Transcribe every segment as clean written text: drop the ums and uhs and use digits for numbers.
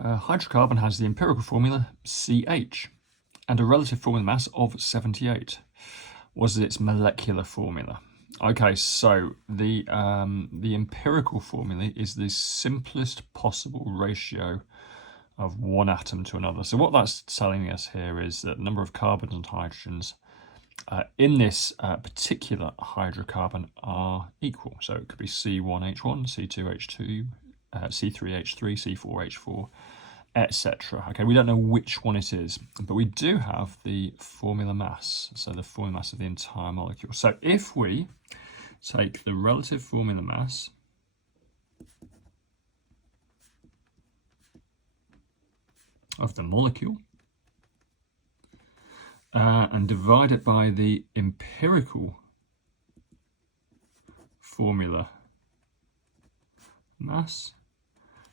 hydrocarbon has the empirical formula CH and a relative formula mass of 78. Was its molecular formula? Okay, so the empirical formula is the simplest possible ratio of one atom to another. So what that's telling us here is that the number of carbons and hydrogens in this particular hydrocarbon are equal. So it could be C1H1, C2H2, C3H3, C4H4, etc. Okay, we don't know which one it is, but we do have the formula mass, so the formula mass of the entire molecule. So if we take the relative formula mass of the molecule and divide it by the empirical formula mass,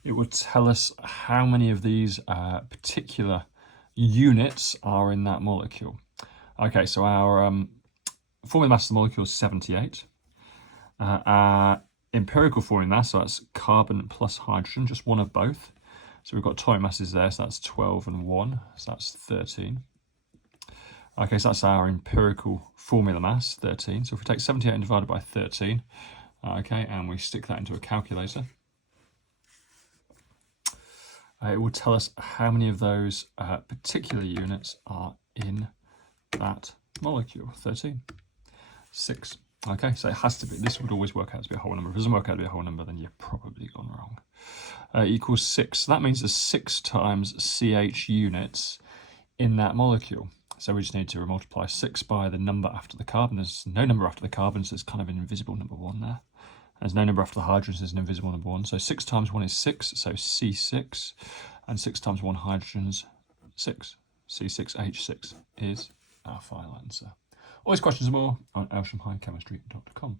it would tell us how many of these particular units are in that molecule. Okay, so our formula mass of the molecule is 78. Our empirical formula mass, so that's carbon plus hydrogen, just one of both. So we've got atomic masses there, so that's 12 and 1, so that's 13. Okay, so that's our empirical formula mass, 13. So if we take 78 and divide it by 13, okay, and we stick that into a calculator, it will tell us how many of those particular units are in that molecule. 13. 6. Okay, so it has to be, this would always work out to be a whole number. If it doesn't work out to be a whole number, then you've probably gone wrong. Equals 6. So that means there's 6 times CH units in that molecule. So we just need to multiply 6 by the number after the carbon. There's no number after the carbon, so there's kind of an invisible number 1 there. There's no number after the hydrogen, so there's an invisible number 1. So 6 times 1 is 6, so C6. And 6 times 1 hydrogen's 6. C6H6 is our final answer. All these questions and more on oceanhighchemistry.com.